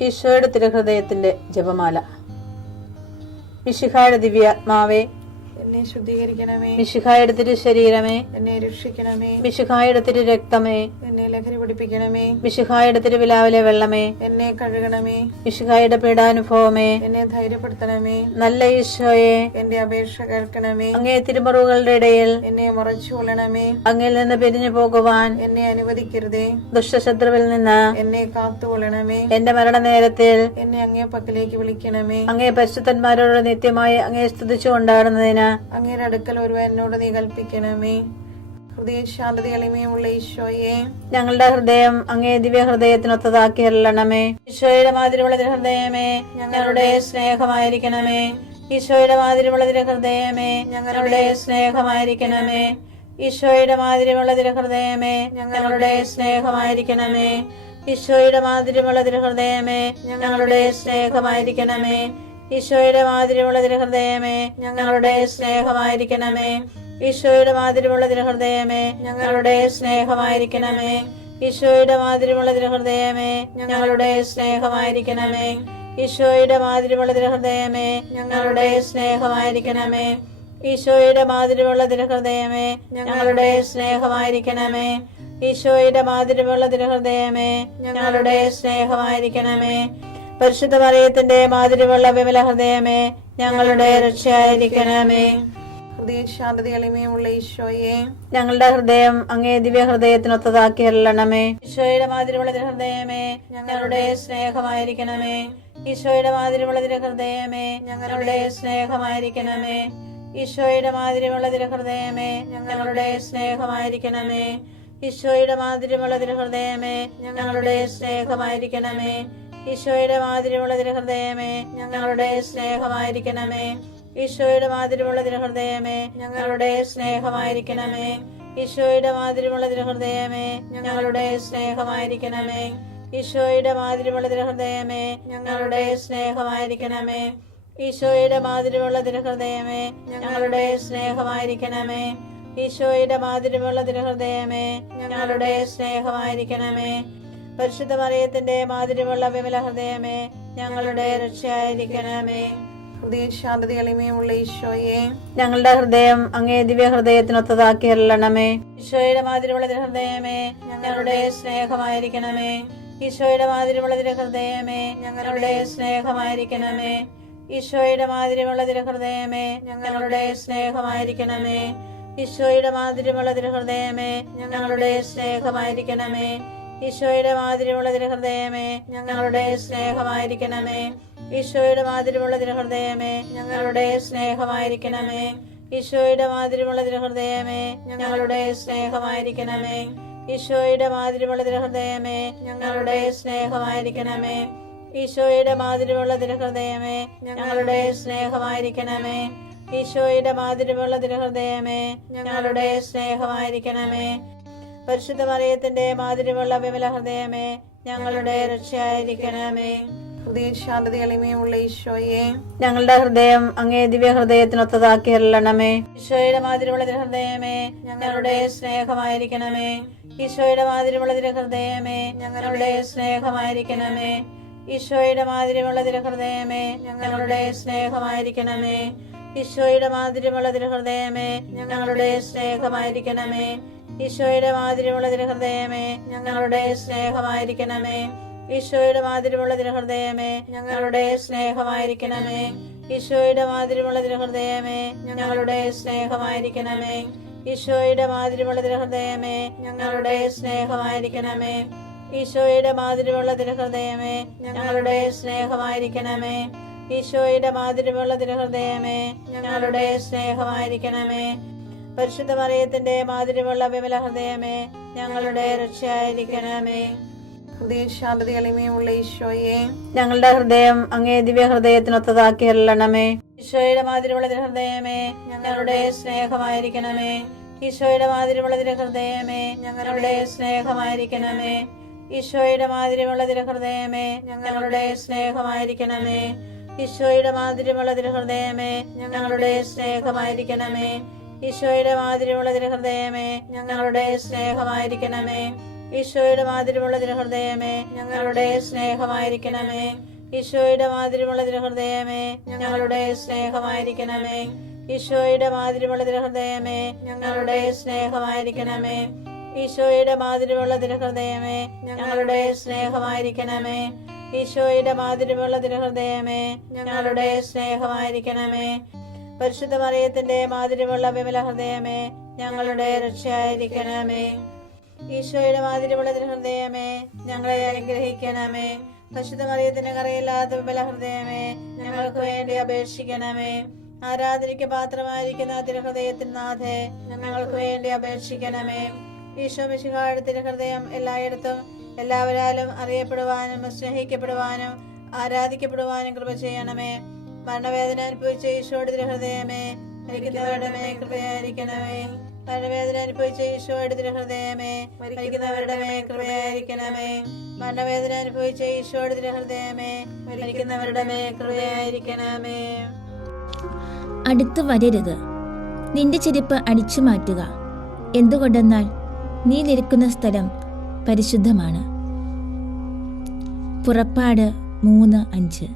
ഈശോയുടെ തിരുഹൃദയത്തിന്റെ ജപമാല. മിശിഹായുടെ ദിവ്യാത്മാവേ, എന്നെ ശുദ്ധീകരിക്കണമേ. മിശിഹായുടെ തിരു ശരീരമേ, എന്നെ രക്ഷിക്കണമേ. മിശിഹായുടെ തിരു രക്തമേ, എന്നെ ലഹരി പിടിപ്പിക്കണമേ. മിശിഹായുടെ തിരുവിലാവിലെ വെള്ളമേ, എന്നെ കഴുകണമേ. മിശിഹായുടെ പീഡാനുഭവമേ, എന്നെ ധൈര്യപ്പെടുത്തണമേ. നല്ല ഈശോയെ, എന്റെ അപേക്ഷ കേൾക്കണമേ. അങ്ങേ തിരുമുറിവുകളുടെ ഇടയിൽ എന്നെ മറച്ചു കൊള്ളണമേ. അങ്ങിൽ നിന്ന് പിരിഞ്ഞു പോകുവാൻ എന്നെ അനുവദിക്കരുതേ. ദുഷ്ടശത്രുവിൽ നിന്ന് എന്നെ കാത്തുകൊള്ളണമേ. എന്റെ മരണനേരത്തിൽ എന്നെ അങ്ങേ പക്കലേക്ക് വിളിക്കണമേ. അങ്ങേ പരിശുദ്ധന്മാരോട് നിത്യമായി അങ്ങേ സ്തുതിച്ചു കൊണ്ടാടുന്നതിന് അങ്ങയുടെ അടുക്കൽ ഒരുവൻ എന്നോട് നീ കൽപ്പിക്കണമേ. ഹൃദയ ശാന്തത എളിമയുള്ള ഈശോയെ, ഞങ്ങളുടെ ഹൃദയം അങ്ങേ ദിവ്യ ഹൃദയത്തിനൊത്തതാക്കി അരുളണമേ. ഈശോയുടെ മാതിരിയുള്ള ഹൃദയമേ, ഞങ്ങളുടെ സ്നേഹമായിരിക്കണമേ. ഈശോയുടെ മാതിരിയുള്ള ഹൃദയമേ, ഞങ്ങളുടെ സ്നേഹമായിരിക്കണമേ. ഈശോയുടെ മാതിരിയുള്ള ഹൃദയമേ, ഞങ്ങളുടെ സ്നേഹമായിരിക്കണമേ. ഈശോയുടെ മാതിരിയുള്ള ഹൃദയമേ, ഞങ്ങളുടെ സ്നേഹമായിരിക്കണമേ. ഈശോയുടെ മാതിരിയുള്ള ഹൃദയമേ, ഞങ്ങളുടെ സ്നേഹമായിരിക്കണമേ. ഈശോയുടെ മാതിരിയുള്ള ഹൃദയമേ, ഞങ്ങളുടെ സ്നേഹമായിരിക്കണമേ. ഈശോയുടെ മാതിരിയുള്ള ഹൃദയമേ, ഞങ്ങളുടെ സ്നേഹമായിരിക്കണമേ. ഈശോയുടെ മാതിരിയുള്ള ഹൃദയമേ, ഞങ്ങളുടെ സ്നേഹമായിരിക്കണമേ. ഈശോയുടെ മാതിരിയുള്ള ഹൃദയമേ, ഞങ്ങളുടെ സ്നേഹമായിരിക്കണമേ. ഈശോയുടെ മാതിരിയുള്ള ഹൃദയമേ, ഞങ്ങളുടെ സ്നേഹമായിരിക്കണമേ. പരിശുദ്ധ മറിയത്തിന്റെ മാതിരിയുള്ള വിമല ഹൃദയമേ, ഞങ്ങളുടെ രക്ഷയായിരിക്കണമേ. ഹൃദയ ശാന്തത എളിമയുള്ള ഈശോയെ, ഞങ്ങളുടെ ഹൃദയം അങ്ങേ ദിവ്യ ഹൃദയത്തിനൊത്തതാക്കി അരുളണമേ. ഈശോയുടെ മാതിരിയുള്ള ഹൃദയമേ, ഞങ്ങളുടെ സ്നേഹമായിരിക്കണമേ. ഈശോയുടെ മാതിരിയുള്ള ഹൃദയമേ, ഞങ്ങളുടെ സ്നേഹമായിരിക്കണമേ. ഈശോയുടെ മാതിരിയുള്ള ഹൃദയമേ, ഞങ്ങളുടെ സ്നേഹമായിരിക്കണമേ. ഈശോയുടെ മാതിരിയുള്ള ഹൃദയമേ, ഞങ്ങളുടെ സ്നേഹമായിരിക്കണമേ. ഈശോയുടെ മാതിരിയുള്ള ഹൃദയമേ, ഞങ്ങളുടെ സ്നേഹമായിരിക്കണമേ. ഈശോയുടെ മാതിരിയുള്ള ഹൃദയമേ, ഞങ്ങളുടെ സ്നേഹമായിരിക്കണമേ. ഈശോയുടെ മാതിരിയുള്ള ഹൃദയമേ, ഞങ്ങളുടെ സ്നേഹമായിരിക്കണമേ. ഈശോയുടെ മാതിരിയുള്ള ഹൃദയമേ, ഞങ്ങളുടെ സ്നേഹമായിരിക്കണമേ. ഈശോയുടെ മാതിരിയുള്ള ഹൃദയമേ, ഞങ്ങളുടെ സ്നേഹമായിരിക്കണമേ. ഈശോയുടെ മാതിരിയുള്ള ഹൃദയമേ, ഞങ്ങളുടെ സ്നേഹമായിരിക്കണമേ. പരിശുദ്ധ മറിയത്തിന്റെ മാതിരിയുള്ള വിമല ഹൃദയമേ, ഞങ്ങളുടെ രക്ഷയായിരിക്കണമേ. ഹൃദയ ശാന്തത എളിമയുള്ള ഈശോയെ, ഞങ്ങളുടെ ഹൃദയം അങ്ങേ ദിവ്യ ഹൃദയത്തിനൊത്തതാക്കി അരുളണമേ. ഈശോയുടെ മാതിരിയുള്ള ഹൃദയമേ, ഞങ്ങളുടെ സ്നേഹമായിരിക്കണമേ. ഈശോയുടെ മാതിരിയുള്ള ഹൃദയമേ, ഞങ്ങളുടെ സ്നേഹമായിരിക്കണമേ. ഈശോയുടെ മാതിരിയുള്ള ഹൃദയമേ, ഞങ്ങളുടെ സ്നേഹമായിരിക്കണമേ. ഈശോയുടെ മാതിരിയുള്ള ഹൃദയമേ, ഞങ്ങളുടെ സ്നേഹമായിരിക്കണമേ. ഈശോയുടെ മാതിരിയുള്ള ഹൃദയമേ, ഞങ്ങളുടെ സ്നേഹമായിരിക്കണമേ. ഈശോയുടെ മാതിരിയുള്ള ഹൃദയമേ, ഞങ്ങളുടെ സ്നേഹമായിരിക്കണമേ. ഈശോയുടെ മാതിരിയുള്ള ഹൃദയമേ, ഞങ്ങളുടെ സ്നേഹമായിരിക്കണമേ. ഈശോയുടെ മാതിരിയുള്ള ഹൃദയമേ, ഞങ്ങളുടെ സ്നേഹമായിരിക്കണമേ. ഈശോയുടെ മാതിരിയുള്ള ഹൃദയമേ, ഞങ്ങളുടെ സ്നേഹമായിരിക്കണമേ. ഈശോയുടെ മാതിരിയുള്ള ഹൃദയമേ, ഞങ്ങളുടെ സ്നേഹമായിരിക്കണമേ. പരിശുദ്ധ മറിയത്തിന്റെ മാതിരിയുള്ള വിമല ഹൃദയമേ, ഞങ്ങളുടെ രക്ഷയായിരിക്കണമേ. ഹൃദയ ശാന്തത എളിമയുള്ള ഈശോയെ, ഞങ്ങളുടെ ഹൃദയം അങ്ങേ ദിവ്യ ഹൃദയത്തിനൊത്തതാക്കി അരുളണമേ. ഈശോയുടെ മാതിരിയുള്ള ഹൃദയമേ, ഞങ്ങളുടെ സ്നേഹമായിരിക്കണമേ. ഈശോയുടെ മാതിരിയുള്ള ഹൃദയമേ, ഞങ്ങളുടെ സ്നേഹമായിരിക്കണമേ. ഈശോയുടെ മാതിരിയുള്ള ഹൃദയമേ, ഞങ്ങളുടെ സ്നേഹമായിരിക്കണമേ. ഈശോയുടെ മാതിരിയുള്ള ഹൃദയമേ, ഞങ്ങളുടെ സ്നേഹമായിരിക്കണമേ. ഈശോയുടെ മാതിരിയുള്ള ഹൃദയമേ, ഞങ്ങളുടെ സ്നേഹമായിരിക്കണമേ. ഈശോയുടെ മാതിരിയുള്ള ഹൃദയമേ, ഞങ്ങളുടെ സ്നേഹമായിരിക്കണമേ. ഈശോയുടെ മാതിരിയുള്ള ഹൃദയമേ, ഞങ്ങളുടെ സ്നേഹമായിരിക്കണമേ. ഈശോയുടെ മാതിരിയുള്ള ഹൃദയമേ, ഞങ്ങളുടെ സ്നേഹമായിരിക്കണമേ. ഈശോയുടെ മാതിരിയുള്ള ഹൃദയമേ, ഞങ്ങളുടെ സ്നേഹമായിരിക്കണമേ. ഈശോയുടെ മാതിരിയുള്ള ഹൃദയമേ, ഞങ്ങളുടെ സ്നേഹമായിരിക്കണമേ. പരിശുദ്ധ മറിയത്തിന്റെ മാതിരിയുള്ള വിമല ഹൃദയമേ, ഞങ്ങളുടെ രക്ഷയായിരിക്കണമേ. ഹൃദയ ശാന്തത എളിമയുള്ള ഈശോയെ, ഞങ്ങളുടെ ഹൃദയം അങ്ങേ ദിവ്യ ഹൃദയത്തിനൊത്തതാക്കി അരുളണമേ. ഈശോയുടെ മാതിരിയുള്ള ഹൃദയമേ, ഞങ്ങളുടെ സ്നേഹമായിരിക്കണമേ. ഈശോയുടെ മാതിരിയുള്ള ഹൃദയമേ, ഞങ്ങളുടെ സ്നേഹമായിരിക്കണമേ. ഈശോയുടെ മാതിരിയുള്ള ഹൃദയമേ, ഞങ്ങളുടെ സ്നേഹമായിരിക്കണമേ. ഈശോയുടെ മാതിരിയുള്ള ഹൃദയമേ, ഞങ്ങളുടെ സ്നേഹമായിരിക്കണമേ. ഈശോയുടെ മാതിരിയുള്ള ഹൃദയമേ, ഞങ്ങളുടെ സ്നേഹമായിരിക്കണമേ. ഈശോയുടെ മാതിരിമുള്ള തിരുഹൃദയമേ ഞങ്ങളുടെ സ്നേഹമായിരിക്കണമേ. ഈശോയുടെ മാതിരിമുള്ള തിരുഹൃദയമേ ഞങ്ങളുടെ സ്നേഹമായിരിക്കണമേ. ഈശോയുടെ മാതിരിമുള്ള തിരുഹൃദയമേ ഞങ്ങളുടെ സ്നേഹമായിരിക്കണമേ. ഈശോയുടെ മാതിരിമുള്ള തിരുഹൃദയമേ ഞങ്ങളുടെ സ്നേഹമായിരിക്കണമേ. ഈശോയുടെ മാതിരിമുള്ള തിരുഹൃദയമേ ഞങ്ങളുടെ സ്നേഹമായിരിക്കണമേ. പരിശുദ്ധ മറിയത്തിന്റെ മാതിരിമുള്ള വിമല ഹൃദയമേ ഞങ്ങളുടെ രക്ഷയായിരിക്കണമേ. ഈശോയുടെ മാതിരിമുള്ള തിരുഹൃദയമേ ഞങ്ങളെ അനുഗ്രഹിക്കണമേ. പരിശുദ്ധ മറിയത്തിന്റെ കറയില്ലാത്ത വിമല ഹൃദയമേ ഞങ്ങൾക്ക് വേണ്ടി അപേക്ഷിക്കണമേ. ആരാധനയ്ക്ക് പാത്രമായിരിക്കുന്ന തിരുഹൃദയത്തിന് നാഥേ ഞങ്ങൾക്ക് വേണ്ടി അപേക്ഷിക്കണമേ. ഈശോ മിശിഹായുടെ തിരുഹൃദയം എല്ലായിടത്തും എല്ലാവരാലും അറിയപ്പെടുവാനും സ്നേഹിക്കപ്പെടുവാനും ആരാധിക്കപ്പെടുവാനും കൃപ ചെയ്യണമേ. മരണവേദന അനുഭവിച്ച ഈശോയുടെ തിരുഹൃദയമേ മരിക്കുന്നവരുടെ മേൽ കൃപയായിരിക്കണമേ. മരണവേദന അനുഭവിച്ച ഈശോയുടെ തിരുഹൃദയമേ മരിക്കുന്നവരുടെ മേൽ കൃപയായിരിക്കണമേ. മരണവേദന അനുഭവിച്ച ഈശോയുടെ തിരുഹൃദയമേ മരിക്കുന്നവരുടെ മേൽ കൃപയായിരിക്കണമേ. അടുത്തു വരരുത്. നിന്റെ ചെരുപ്പ് അടിച്ചു മാറ്റുക. എന്തുകൊണ്ടെന്നാൽ നീ നിൽക്കുന്ന സ്ഥലം പരിശുദ്ധമാണ്. പുറപ്പാട് 3:5.